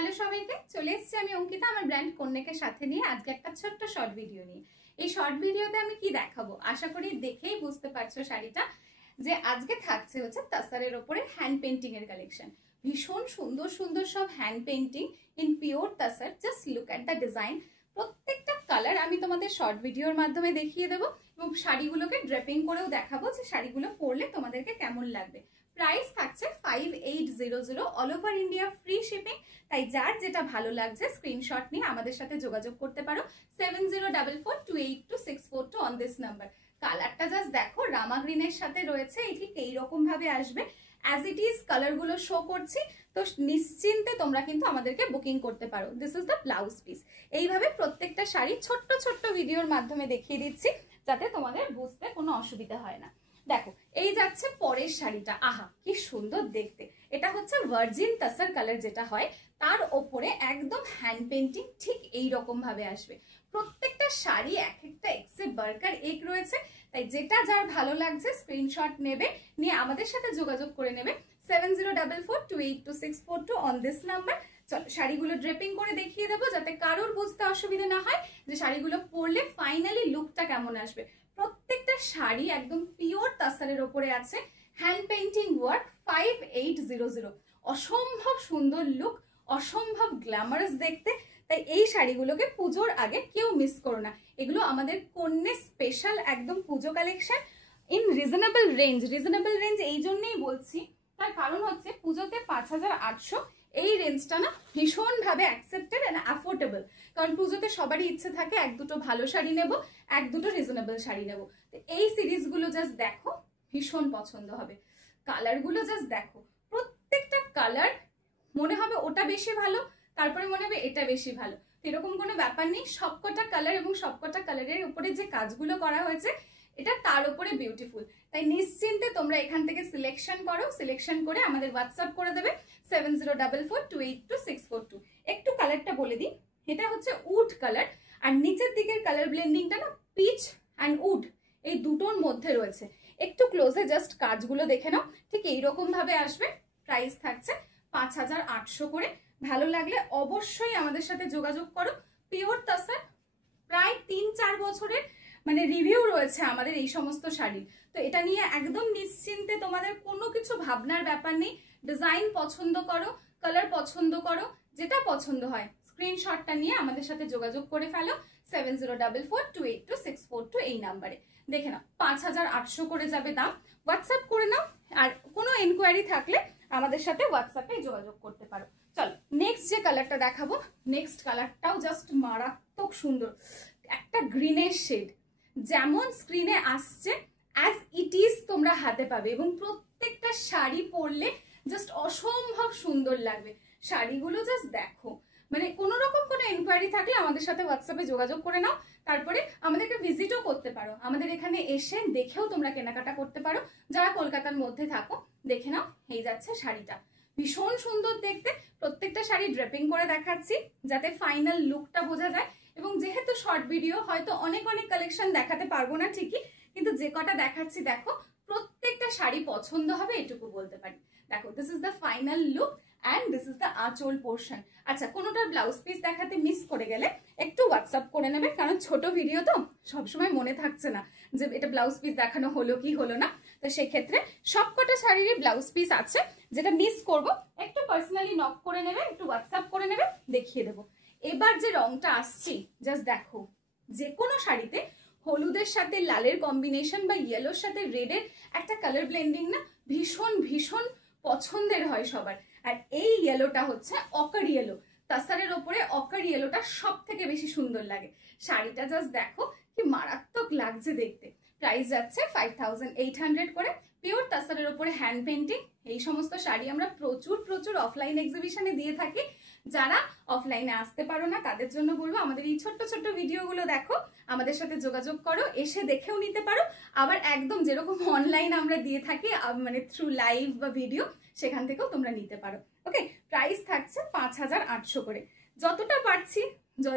Hello সবাইকে, চলে এসেছি আমি অঙ্কিতা আমার ব্র্যান্ড কন্যাকে সাথে নিয়ে আজকে একটা ছোট্ট শর্ট ভিডিও নিয়ে। এই শর্ট ভিডিওতে আমি কি দেখাবো আশা করি দেখেই বুঝতে পারছো শাড়িটা, যে আজকে থাকছে হচ্ছে তাসারের ওপরে হ্যান্ড পেন্টিং এর কালেকশন। ভীষণ সুন্দর সুন্দর সব hand painting in pure তাসার। Just look at the design. প্রত্যেকটা কালার আমি তোমাদের শর্ট ভিডিওর মাধ্যমে দেখিয়ে দেবো এবং শাড়িগুলোকে ড্রেপিং করেও দেখাবো যে শাড়িগুলো পরলে তোমাদেরকে কেমন লাগবে। প্রাইস থাকছে 5800, all over India free shipping. তাই যার যেটা ভালো লাগছে স্ক্রিনশট নিয়ে আমাদের সাথে যোগাযোগ করতে পারো 7044282642 অন দিস নাম্বার। কালারটা জাস্ট দেখো, রামা গ্রিনের সাথে রয়েছে, এই ঠিক এইরকম ভাবে আসবে। অ্যাজ ইট ইজ কালারগুলো শো করছি, তো নিশ্চিন্তে তোমরা কিন্তু আমাদেরকে বুকিং করতে পারো। This is the blouse piece. এইভাবে প্রত্যেকটা শাড়ি ছোট্ট ছোট্ট ভিডিওর মাধ্যমে দেখিয়ে দিচ্ছি যাতে তোমাদের বুঝতে কোনো অসুবিধা হয় না। দেখো, এই যাচ্ছে পরের শাড়িটা। আহা কি সুন্দর দেখতে। এটা হচ্ছে ভার্জিন তাসার কালার যেটা হয়, তার ওপরে একদম হ্যান্ড পেন্টিং ঠিক এই রকম ভাবে আসবে। প্রত্যেকটা শাড়ি এক একটা এক্সে বার্কার এক রয়েছে। তাই যেটা যার ভালো লাগছে স্ক্রিনশট নেবে, নিয়ে আমাদের সাথে যোগাযোগ করে নেবে 7044282642 অন দিস নাম্বার। চলো শাড়িগুলো ড্রেপিং করে দেখিয়ে দেবো যাতে কারোর বুঝতে অসুবিধা না হয় যে শাড়িগুলো পরলে ফাইনালি লুকটা কেমন আসবে। প্রত্যেকটা শাড়ি একদম পিওর তাসারের ওপরে আছে, হ্যান্ড পেইন্টিং ওয়ার্ক 5800। অসম্ভব সুন্দর লুক, অসম্ভব গ্ল্যামারাস দেখতে। তাই এই শাড়িগুলোকে পুজোর আগে কেউ মিস করো না। এগুলো আমাদের কন্যা স্পেশাল একদম পুজো collection in reasonable range. Reasonable range এই জন্যই বলছি, তার কারণ হচ্ছে পুজোতে 5800 এই রেঞ্জটা না ভীষণভাবে অ্যাকসেপ্টেড অ্যান্ড অ্যাফোর্ডেবল। কারণ পুজোতে সবারই ইচ্ছে থাকে এক দুটো ভালো শাড়ি নেব, এক দুটো রিজনেবল শাড়ি নেব। তো এই সিরিজগুলো জাস্ট দেখো, ভীষণ পছন্দ হবে। কালারগুলো জাস্ট দেখো, প্রত্যেকটা কালার মনে হবে ওটা বেশি ভালো, তারপরে মনে হবে এটা বেশি ভালো। এরকম কোনো ব্যাপার নেই। সবকটা কালার এবং সবকটা কালারের উপরে যে কাজগুলো করা হয়েছে এটা তার উপরে বিউটিফুল। তাই নিশ্চিন্তে তোমরা এখান থেকে সিলেকশন করো, সিলেকশন করে আমাদের হোয়াটসঅ্যাপ করে দেবে 7044282642। একটু কালারটা বলে দিই, এটা হচ্ছে উড কালার, আর নিচের দিকের কালার ব্লেন্ডিংটা না পিচ অ্যান্ড উড, এই দুটোর মধ্যে রয়েছে। একটু ক্লোজে জাস্ট কাজগুলো দেখে নাও, ঠিক এইরকম ভাবে আসবে। প্রাইস থাকছে 5800 করে। ভালো লাগলে অবশ্যই আমাদের সাথে যোগাযোগ করো। পিওর তাসার প্রায় 3-4 বছরের মানে রিভিউ রয়েছে আমাদের এই সমস্ত শাড়ির। তো এটা নিয়ে একদম নিশ্চিন্তে, তোমাদের কোনো কিছু ভাবনার ব্যাপার নেই। ডিজাইন পছন্দ করো, কালার পছন্দ করো, যেটা পছন্দ হয় স্ক্রিনশটটা নিয়ে আমাদের সাথে যোগাযোগ করে ফেলো 7044282642 এই নাম্বারে। দেখে নাও 5800 করে যাবে দাম। হোয়াটসঅ্যাপ করে নাও, আর কোনো এনকোয়ারি থাকলে আমাদের সাথে হোয়াটসঅ্যাপে যোগাযোগ করতে পারো। চলো নেক্সট যে কালারটা দেখাবো, নেক্সট কালারটাও জাস্ট মারাত্মক সুন্দর। একটা গ্রিনের শেড, যেমন স্ক্রিনে আসছে অ্যাজ ইট ইজ তোমরা হাতে পাবে, এবং প্রত্যেকটা শাড়ি পরলে জাস্ট অসম্ভব সুন্দর লাগবে। শাড়িগুলো জাস্ট দেখো, মানে কোনো রকম কোনো এনকোয়ারি থাকলে আমাদের সাথে হোয়াটসঅ্যাপে যোগাযোগ করে নাও। তারপরে আমাদেরকে ভিজিটও করতে পারো, আমাদের এখানে এসে দেখেও তোমরা কেনাকাটা করতে পারো। যারা কলকাতার মধ্যে থাকো দেখে নাও। এই যাচ্ছে শাড়িটা, ভীষণ সুন্দর দেখতে। প্রত্যেকটা শাড়ি ড্রেপিং করে দেখাচ্ছি যাতে ফাইনাল লুকটা বোঝা যায়। এবং যেহেতু শর্ট ভিডিও, হয়তো অনেক অনেক কালেকশন দেখাতে পারবো না ঠিকই, কিন্তু যে কটা দেখাচ্ছি দেখো প্রত্যেকটা শাড়ি পছন্দ হবে এটুকু বলতে পারি। দেখো, this is the final look and this is the আঁচল পোর্শন। আচ্ছা, কোনোটার ব্লাউজ পিস দেখাতে মিস করে গেলে একটু হোয়াটসঅ্যাপ করে নেবে, কারণ ছোট ভিডিও তো সবসময় মনে থাকছে না যে এটা ব্লাউজ পিস দেখানো হলো কি হলো না। তো সেক্ষেত্রে সবকটা শাড়িরই ব্লাউজ পিস আছে, যেটা মিস করবো একটু পার্সোনালি নক করে নেবে, একটু হোয়াটসঅ্যাপ করে নেবে, দেখিয়ে দেবো। এবার যে রংটা আসছি জাস্ট দেখো, যে কোনো শাড়িতে হলুদের সাথে লালের কম্বিনেশন বা ইয়েলোর সাথে রেডের একটা কালার ব্লেন্ডিং না ভীষণ ভীষণ পছন্দের হয় সবার। আর এই ইয়েলোটা হচ্ছে অকার ইয়েলো। তাসারের ওপরে অকার ইয়েলোটা সব থেকে বেশি সুন্দর লাগে। শাড়িটা জাস্ট দেখো কি মারাত্মক লাগছে দেখতে। প্রাইস যাচ্ছে 5800 করে। পিওর তাসারের ওপরে হ্যান্ড পেন্টিং। এই সমস্ত শাড়ি আমরা প্রচুর প্রচুর অফলাইন এক্সিবিশনে দিয়ে থাকি। যারা অফলাইনে আসতে পারো না তাদের জন্য বলবো আমাদের এই ছোট্ট ছোট্ট ভিডিওগুলো দেখো, আমাদের সাথে যোগাযোগ করো, এসে দেখেও নিতে পারো। আবার একদম যেরকম অনলাইন আমরা দিয়ে থাকি মানে থ্রু লাইভ বা ভিডিও, সেখান থেকেও তোমরা নিতে পারো। ওকে, প্রাইস থাকছে 5800 করে। যতটা পারছি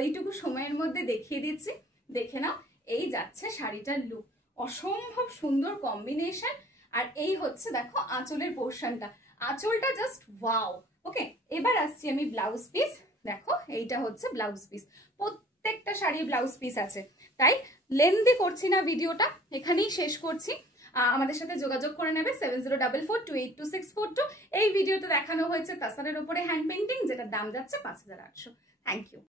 এইটুকু সময়ের মধ্যে দেখিয়ে দিচ্ছি, দেখে নাও। এই যাচ্ছে শাড়িটার লুক, অসম্ভব সুন্দর কম্বিনেশন। আর এই হচ্ছে দেখো আঁচলের পোর্শনটা, আঁচলটা জাস্ট ওয়াও। ওকে, এবার আসছি আমি ব্লাউজ পিস। দেখো এইটা হচ্ছে ব্লাউজ পিস, প্রত্যেকটা শাড়ির ব্লাউজ পিস আছে, তাই লেন্দি করছি না ভিডিওটা, এখানেই শেষ করছি। আমাদের সাথে যোগাযোগ করে নেবে 7044282642। এই ভিডিওতে দেখানো হয়েছে তাসারের উপরে হ্যান্ড পেন্টিং, যেটার দাম যাচ্ছে 5800। Thank you.